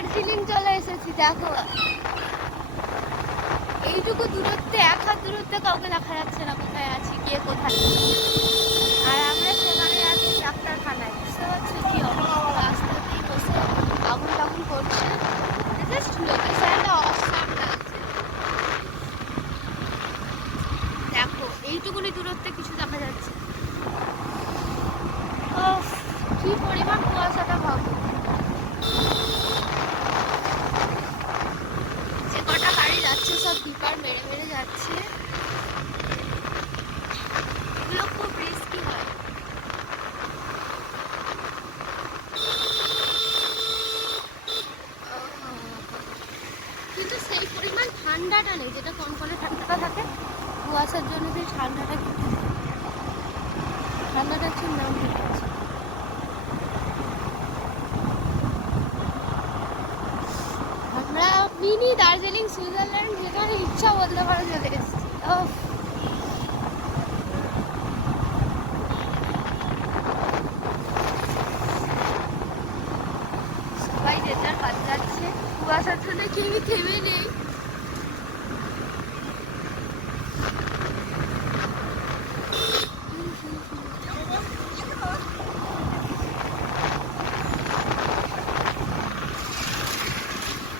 দার্জিলিং চলে এসেছি। দেখো এইটুকু দূরত্বে, এক হাত দূরত্বে কাউকে দেখা যাচ্ছে না কোথায় আছি, কে কোথায়। আর আমরা সেখানে আছি ডাক্তারখানায়। বুঝতে পারছো কি অবস্থা, রাস্তাতেই বসে আগুন টাগুন করছে। জাস্ট লোকেশনটা অসাম লাগছে। দেখো এইটুকুনি দূরত্বে কিছু দেখা যাচ্ছে। কি পরিমাণ কুয়াশাটা ভাবো। যে কটা গাড়ি যাচ্ছে সব ডিপার মেরে মেরে যাচ্ছে। এগুলো খুব রিস্কি হয়। কিন্তু সেই পরিমাণ ঠান্ডাটা নেই, যেটা কনকনে ঠান্ডাটা থাকে। কুয়াশার জন্য সেই ঠান্ডাটা কিন্তু ঠান্ডাটা ঠিক নাম হয়ে গেছে। আমরা মিনি দার্জিলিং সুইজারল্যান্ড যেখানে ইচ্ছা বলতে পারো চলে এসেছি। সবাই যে যার কাজ যাচ্ছে, কুয়াশার জন্য কেউই থেমে নেই।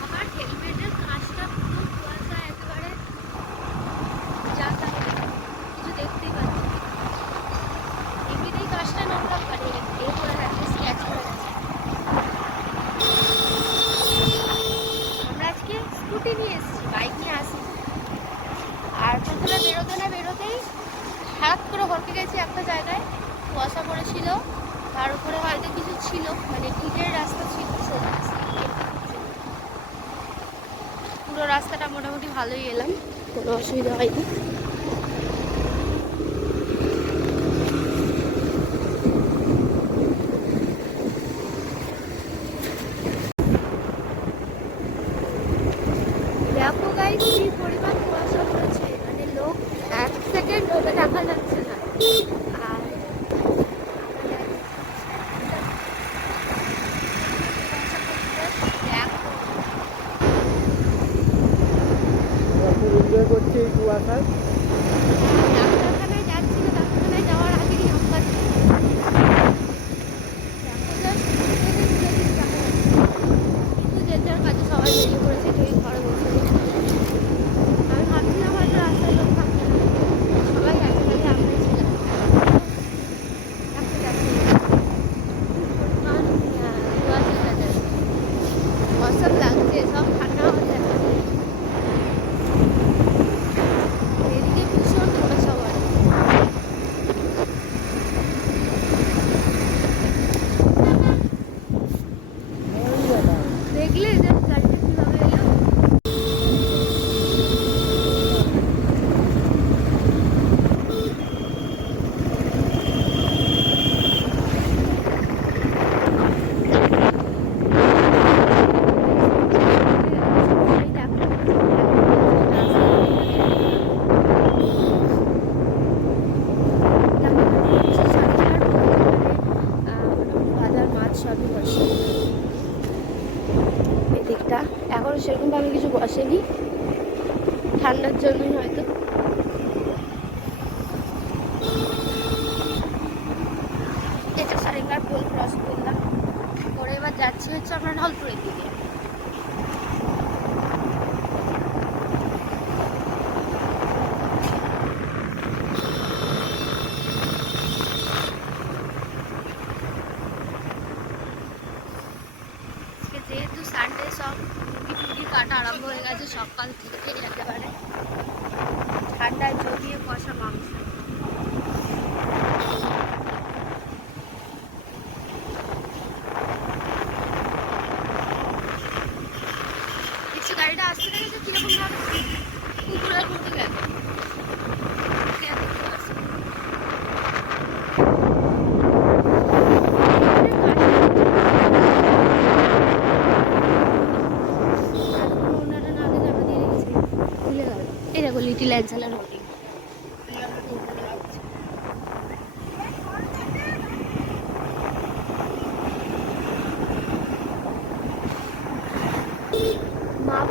আমার হেলমেটের কাঁচটা পুরো কুয়াশা একেবারে জাতা হয়ে গেছে, কিছু দেখতেই পাচ্ছি। এমনিতেই কাঁচটা নোংরা করে এ করে গেছে, স্ক্র্যাচ করে গেছে। আমরা আজকে স্কুটি নিয়ে এসেছি, বাইক নিয়ে আসি। আর প্রথমে বেরোতে না বেরোতেই হঠাৎ করে হটকে গেছি একটা জায়গায়। কুয়াশা পড়েছিল, তার উপরে হয়তো কিছু ছিল, মানে ইটের রাস্তা ছিল। পুরো রাস্তাটা মোটামুটি ভালোই এলাম, কোনো অসুবিধা হয়নি। দেখো গাইস কি পরিমাণ কুয়াশা পড়েছে, মানে লোক এক সেকেন্ড ওটা দেখা যাচ্ছে না। আর এনজয় করছে এই কুয়াশায়। ডাক্তারখানায় যাচ্ছি না, ডাক্তারখানায় যাওয়ার আগেই আমরা কিন্তু যে যার কাজে সবাই বেরিয়ে পড়েছে, কেউ ঘরে বসে নেই। আমি ভাবছিলাম হয়তো রাস্তায় লোক থাকবে না, সবাই আছে, খালি আমরাই ছিলাম। অসম লাগছে, সব ঠান্ডা হয়ে যাচ্ছে। এদিকে ভীষণ কুয়াশা পড়ে। দেখলে যে গাড়িটা কিভাবে এলো। বাজার মাছ সবই বসে এদিকটা। এখনো সেরকমভাবে কিছু বসেনি, ঠান্ডার জন্যই হয়তো। এটা সারেঙ্গার পোল ক্রস করলাম করে এবার যাচ্ছি হচ্ছে আমরা ঢলপুরের দিকে। যেহেতু সানডে সব মুরগি কাটা আরম্ভ হয়ে গেছে সকাল থেকে, একেবারে ঠান্ডায় জমিয়ে কষা মাংস। কিছু গাড়িটা আসতে দেখেছে কিরকম ভাবে কুকুরের মতো গেল। এই দেখো লিটিল অ্যাঞ্জেলা রোডিং।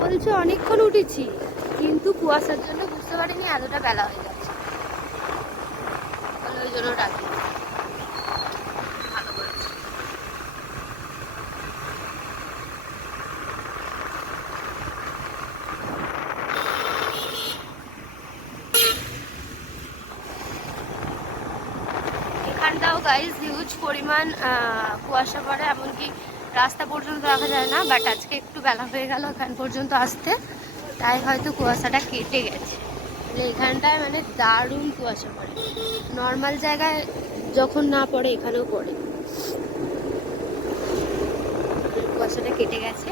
বলছে অনেকক্ষণ উঠেছি, কিন্তু কুয়াশার জন্য বুঝতে পারিনি এতটা বেলা হয়ে যাচ্ছে, ওই জন্য ডাকি। ভালো করেছি। এখানটাও গাইজ হিউজ পরিমাণ কুয়াশা পড়ে, এমনকি রাস্তা পর্যন্ত দেখা যায় না। বাট আজকে একটু বেলা হয়ে গেল এখান পর্যন্ত আসতে, তাই হয়তো কুয়াশাটা কেটে গেছে। এখানটায় মানে দারুণ কুয়াশা পড়ে, নর্মাল জায়গায় যখন না পড়ে এখানেও পড়ে। কুয়াশাটা কেটে গেছে,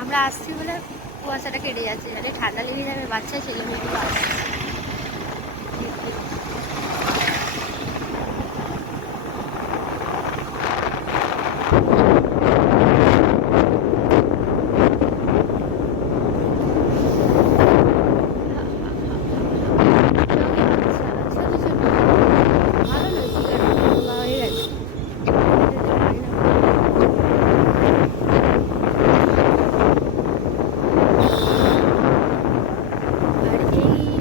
আমরা আসছি বলে কুয়াশাটা কেটে যাচ্ছে, যাতে ঠান্ডা লেগে যাবে বাচ্চা, সেই জন্য একটু আসছি।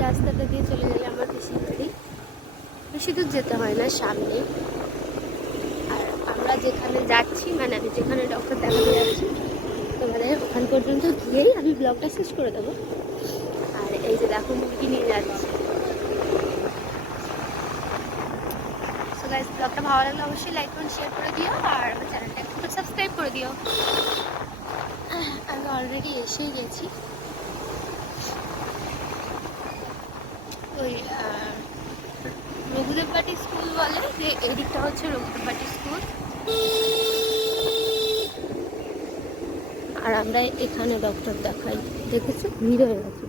রাস্তাটা দিয়ে চলে গেলে আমার পিসির বাড়ি, বেশি দূর যেতে হয় না, সামনে। আর আমরা যেখানে যাচ্ছি, মানে আমি যেখানে ডক্টর দেখাতে যাচ্ছি, তোমাদের ওখান পর্যন্ত গিয়েই আমি ব্লগটা শেষ করে দেবো। আর এই যে দেখো মুরগি নিয়ে যাচ্ছি। সো গাইস, ব্লগটা ভালো লাগলে অবশ্যই লাইক করুন, শেয়ার করে দিও, আর আমার চ্যানেলটা একটু সাবস্ক্রাইব করে দিও। আমি অলরেডি এসেই গেছি। ওই রঘুদেব বাটি স্কুল বলে, যে এদিকটা হচ্ছে রঘুদেব বাটি স্কুল। আর আমরা এখানে ডক্টর দেখাই, দেখেছো ভিড় হয়ে গেছে।